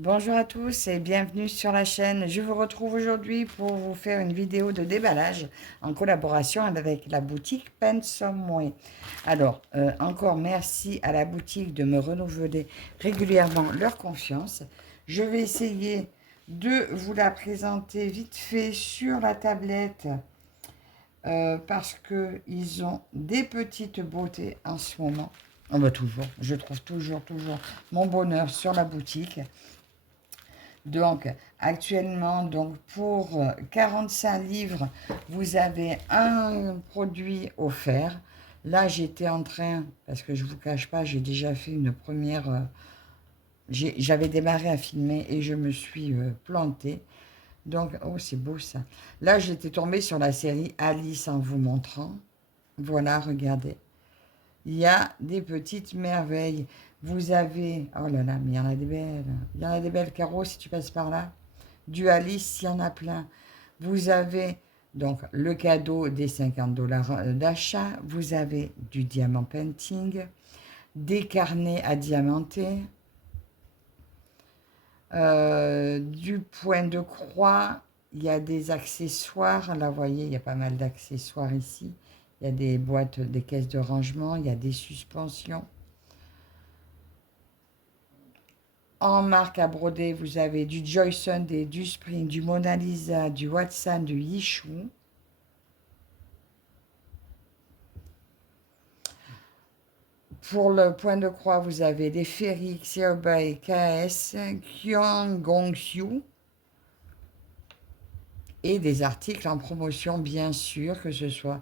Bonjour à tous et bienvenue sur la chaîne. Je vous retrouve aujourd'hui pour vous faire une vidéo de déballage en collaboration avec la boutique Pensomeway. Alors, encore merci à la boutique de me renouveler régulièrement leur confiance. Je vais essayer de vous la présenter vite fait sur la tablette parce qu'ils ont des petites beautés en ce moment. Oh bah toujours, je trouve toujours mon bonheur sur la boutique. Donc, actuellement, pour 45 livres, vous avez un produit offert. Là, j'étais en train, parce que je ne vous cache pas, j'ai déjà fait une première... j'avais démarré à filmer et je me suis plantée. Donc, oh, c'est beau ça. Là, j'étais tombée sur la série Alice en vous montrant. Voilà, regardez. Il y a des petites merveilles. Vous avez... Oh là là, mais il y en a des belles. Il y en a des belles, Caro, si tu passes par là. Du Alice, il y en a plein. Vous avez donc le cadeau des 50 $ d'achat. Vous avez du diamant painting, des carnets à diamanter, du point de croix. Il y a des accessoires. Là, vous voyez, il y a pas mal d'accessoires ici. Il y a des boîtes, des caisses de rangement. Il y a des suspensions. En marque à broder, vous avez du Joy Sunday, du Spring, du Mona Lisa, du Watson, du Yichou. Pour le point de croix, vous avez des Ferry, Xiaobai, KS, Gongxiu et des articles en promotion, bien sûr, que ce soit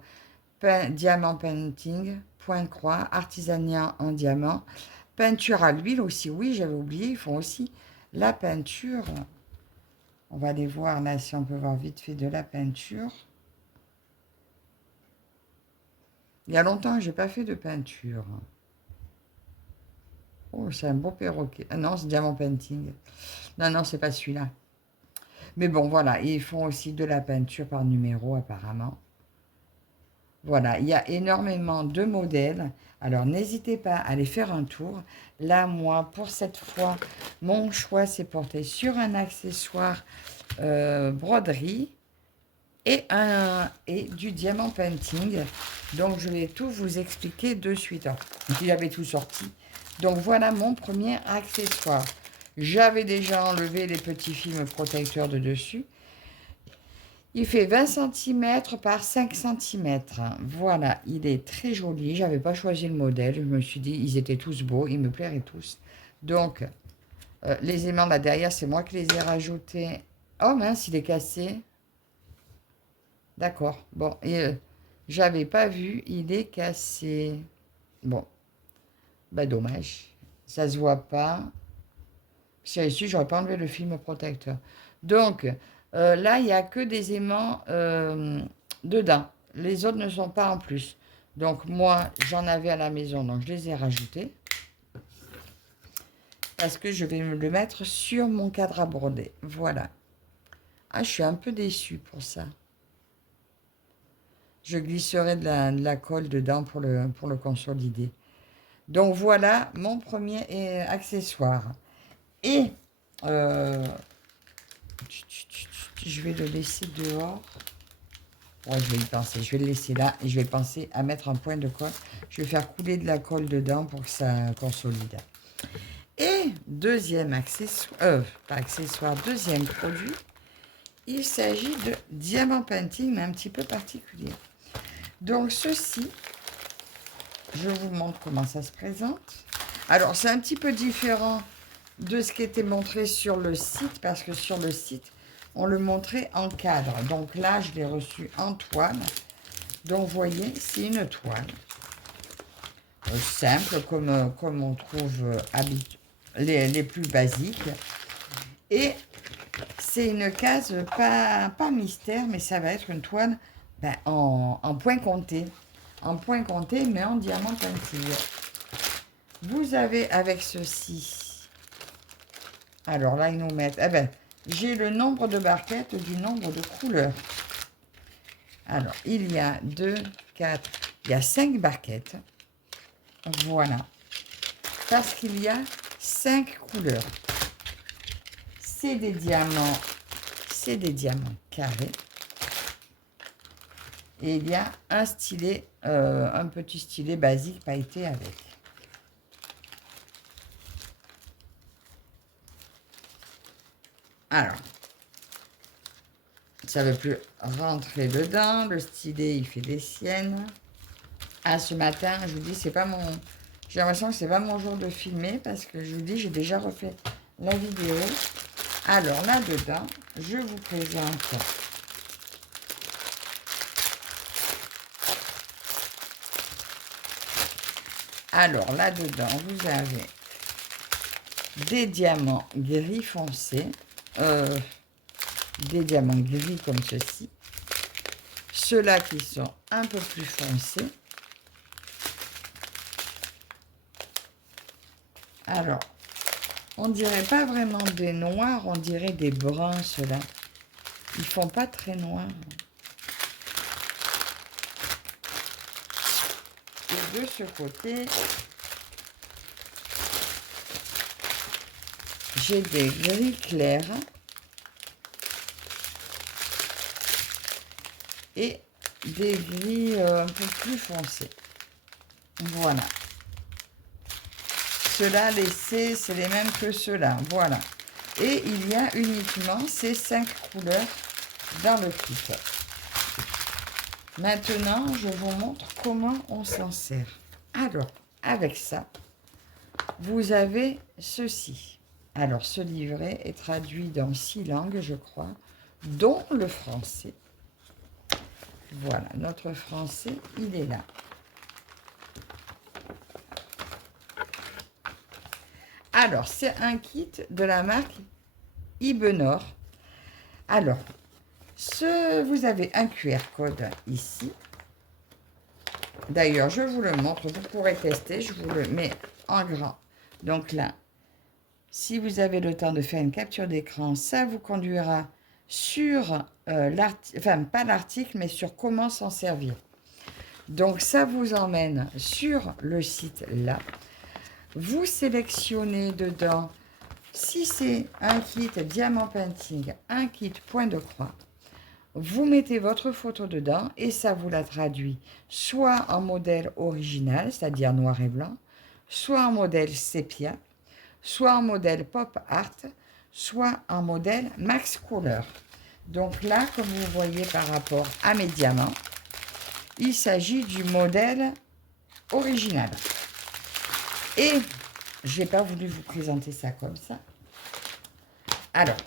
diamant painting, point de croix, artisanat en diamant, peinture à l'huile aussi. Oui, j'avais oublié, ils font aussi la peinture. On va aller voir là si on peut voir vite fait de la peinture. Il y a longtemps que je n'ai pas fait de peinture. Oh, c'est un beau perroquet. Ah non, c'est diamant painting. Non, non, c'est pas celui-là. Mais bon, voilà, ils font aussi de la peinture par numéro apparemment. Voilà, il y a énormément de modèles. Alors, n'hésitez pas à aller faire un tour. Là, moi, pour cette fois, mon choix s'est porté sur un accessoire broderie et du diamant painting. Donc, je vais tout vous expliquer de suite. Il avait tout sorti. Donc, voilà mon premier accessoire. J'avais déjà enlevé les petits films protecteurs de dessus. Il fait 20 cm par 5 cm. Voilà, il est très joli. Je n'avais pas choisi le modèle. Je me suis dit, ils étaient tous beaux, ils me plairaient tous. Donc, les aimants là derrière, c'est moi qui les ai rajoutés. Oh mince, il est cassé. D'accord. Bon, et j'avais pas vu, il est cassé. Bon, bah dommage. Ça se voit pas. Si ici, j'aurais pas enlevé le film protecteur. Donc, là, il n'y a que des aimants dedans. Les autres ne sont pas en plus. Donc, moi, j'en avais à la maison, donc je les ai rajoutés. Parce que je vais me le mettre sur mon cadre à broder. Voilà. Ah, je suis un peu déçue pour ça. Je glisserai de la colle dedans pour le consolider. Donc, voilà mon premier accessoire. Et je vais le laisser dehors. Ouais, je vais y penser. Je vais le laisser là et je vais penser à mettre un point de colle. Je vais faire couler de la colle dedans pour que ça consolide. Et deuxième accessoire, pas accessoire, deuxième produit, il s'agit de diamant painting, mais un petit peu particulier. Donc ceci, je vous montre comment ça se présente. Alors c'est un petit peu différent de ce qui était montré sur le site, parce que sur le site, on le montrait en cadre. Donc là, je l'ai reçu en toile. Donc, vous voyez, c'est une toile simple, comme on trouve les plus basiques. Et c'est une case, pas mystère, mais ça va être une toile en point compté. En point compté, mais en diamant painting. Vous avez avec ceci... Alors là, ils nous mettent... Eh ben, j'ai le nombre de barquettes du nombre de couleurs. Alors, il y a 2, 4, il y a 5 barquettes. Voilà. Parce qu'il y a 5 couleurs. c'est des diamants carrés. Et il y a un stylet, un petit stylet basique pailleté avec. Alors, ça ne veut plus rentrer dedans. Le stylet, il fait des siennes. Ah, ce matin, je vous dis, c'est pas mon... J'ai l'impression que c'est pas mon jour de filmer parce que je vous dis, j'ai déjà refait la vidéo. Alors, là-dedans, je vous présente... Alors, là-dedans, vous avez des diamants gris foncé. Des diamants gris comme ceci. Ceux-là qui sont un peu plus foncés. Alors, on dirait pas vraiment des noirs, on dirait des bruns, ceux-là. Ils font pas très noirs. Et de ce côté, j'ai des gris clairs. Et des gris un peu plus foncés. Voilà. Ceux-là, les C, c'est les mêmes que ceux-là. Voilà. Et il y a uniquement ces 5 couleurs dans le kit. Maintenant, je vous montre comment on s'en sert. Alors, avec ça, vous avez ceci. Alors, ce livret est traduit dans 6 langues, je crois, dont le français. Voilà, notre français, il est là. Alors, c'est un kit de la marque Ibenor. Alors, vous avez un QR code ici. D'ailleurs, je vous le montre, vous pourrez tester, je vous le mets en grand. Donc là, si vous avez le temps de faire une capture d'écran, ça vous conduira sur l'article, enfin pas l'article, mais sur comment s'en servir. Donc ça vous emmène sur le site là. Vous sélectionnez dedans, si c'est un kit diamant painting, un kit point de croix, vous mettez votre photo dedans et ça vous la traduit soit en modèle original, c'est-à-dire noir et blanc, soit en modèle sépia, soit en modèle pop art, soit en modèle max couleur. Donc là, comme vous voyez par rapport à mes diamants, il s'agit du modèle original. Et je n'ai pas voulu vous présenter ça comme ça. Alors,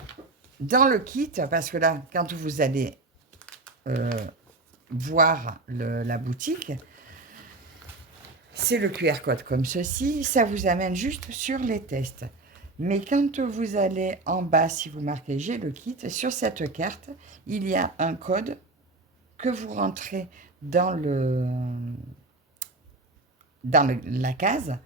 dans le kit, parce que là, quand vous allez voir la boutique, c'est le QR code comme ceci. Ça vous amène juste sur les tests. Mais quand vous allez en bas, si vous marquez « J'ai le kit », sur cette carte, il y a un code que vous rentrez dans la case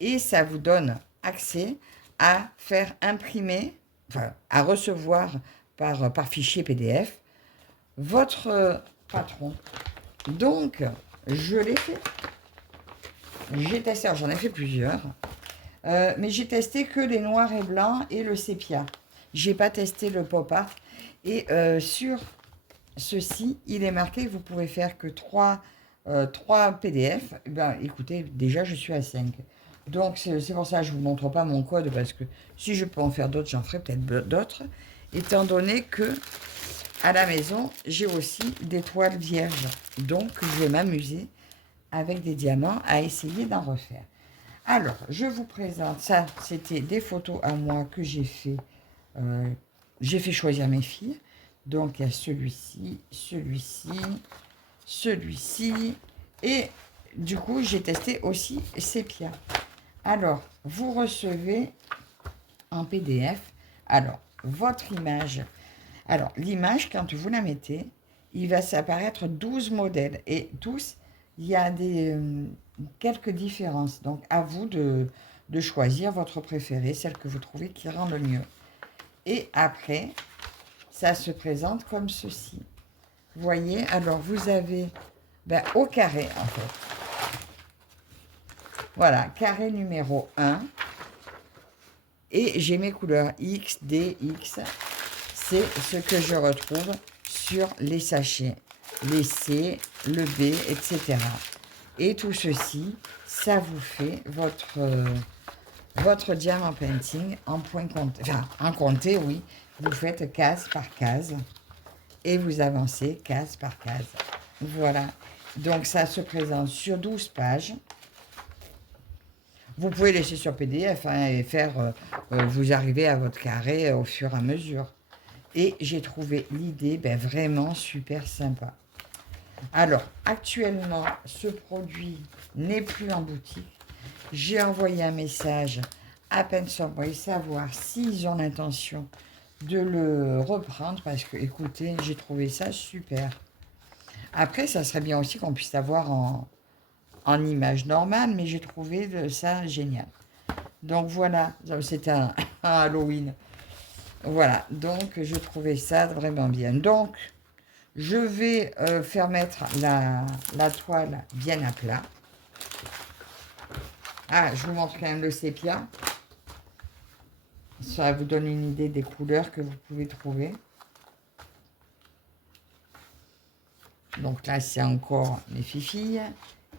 et ça vous donne accès à faire imprimer, enfin, à recevoir par fichier PDF votre patron. Donc, je l'ai fait. J'ai testé, j'en ai fait plusieurs, mais j'ai testé que les noirs et blancs et le sépia. J'ai pas testé le pop art. Et sur ceci, il est marqué que vous pouvez faire que 3 PDF. Ben, écoutez, déjà, je suis à 5. Donc, c'est pour ça que je ne vous montre pas mon code, parce que si je peux en faire d'autres, j'en ferai peut-être d'autres. Étant donné que, à la maison, j'ai aussi des toiles vierges. Donc, je vais m'amuser avec des diamants à essayer d'en refaire. Alors, je vous présente ça. C'était des photos à moi que j'ai fait. J'ai fait choisir mes filles. Donc, il y a celui-ci, celui-ci, celui-ci. Et du coup, j'ai testé aussi sépia. Alors, vous recevez en PDF, alors, votre image. Alors, l'image, quand vous la mettez, il va s'apparaître 12 modèles. Et tous, il y a quelques différences. Donc, à vous de choisir votre préféré, celle que vous trouvez qui rend le mieux. Et après, ça se présente comme ceci. Vous voyez, alors vous avez au carré, en fait. Voilà, carré numéro 1. Et j'ai mes couleurs X, D, X. C'est ce que je retrouve sur les sachets. Les C, le B, etc. Et tout ceci, ça vous fait votre diamant painting en point compté. Enfin, en compté, oui. Vous faites case par case. Et vous avancez case par case. Voilà. Donc, ça se présente sur 12 pages. Vous pouvez laisser sur PDF hein, et faire, vous arrivez à votre carré au fur et à mesure. Et j'ai trouvé l'idée vraiment super sympa. Alors, actuellement, ce produit n'est plus en boutique. J'ai envoyé un message à Pensum pour savoir s'ils ont l'intention de le reprendre parce que, écoutez, j'ai trouvé ça super. Après, ça serait bien aussi qu'on puisse avoir en image normale, mais j'ai trouvé ça génial. Donc voilà, c'était un Halloween. Voilà, donc je trouvais ça vraiment bien. Donc, je vais faire mettre la toile bien à plat. Ah, je vous montre quand même le sépia. Ça vous donne une idée des couleurs que vous pouvez trouver. Donc là, c'est encore les fifilles.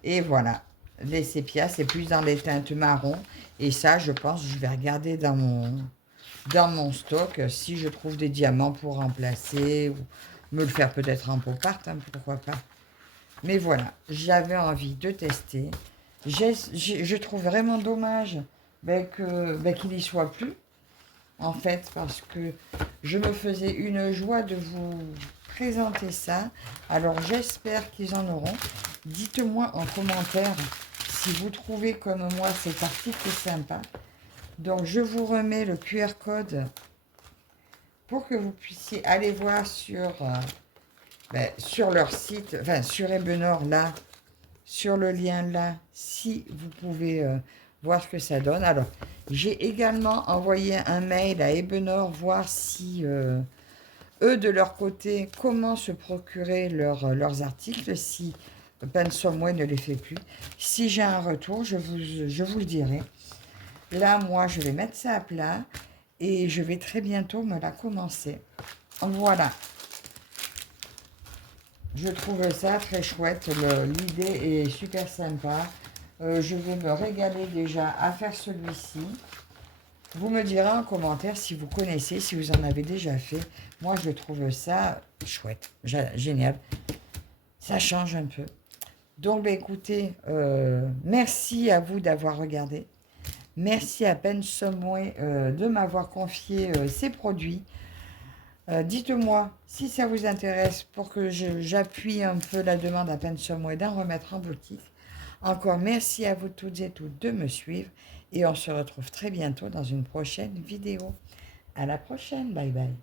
Et voilà, les sépias, c'est plus dans les teintes marron. Et ça, je pense, je vais regarder dans mon stock si je trouve des diamants pour remplacer ou me le faire peut-être en pop art, hein, pourquoi pas. Mais voilà, j'avais envie de tester. Je trouve vraiment dommage qu'il n'y soit plus, en fait, parce que je me faisais une joie de vous présenter ça. Alors, j'espère qu'ils en auront. Dites-moi en commentaire si vous trouvez comme moi cet article sympa. Donc, je vous remets le QR code pour que vous puissiez aller voir sur leur site, enfin, sur Ebenor, là, sur le lien là, si vous pouvez voir ce que ça donne. Alors, j'ai également envoyé un mail à Ebenor, voir si eux, de leur côté, comment se procurer leurs articles, si Pensumway ne les fait plus. Si j'ai un retour, je vous le dirai. Là, moi, je vais mettre ça à plat et je vais très bientôt me la commencer. Voilà. Je trouve ça très chouette. L'idée est super sympa. Je vais me régaler déjà à faire celui-ci. Vous me direz en commentaire si vous connaissez, si vous en avez déjà fait. Moi, je trouve ça chouette, génial. Ça change un peu. Donc, écoutez, merci à vous d'avoir regardé. Merci à Pensumway de m'avoir confié ces produits. Dites-moi si ça vous intéresse pour que j'appuie un peu la demande à Pensumway d'en remettre en boutique. Encore merci à vous toutes et tous de me suivre et on se retrouve très bientôt dans une prochaine vidéo. À la prochaine, bye bye.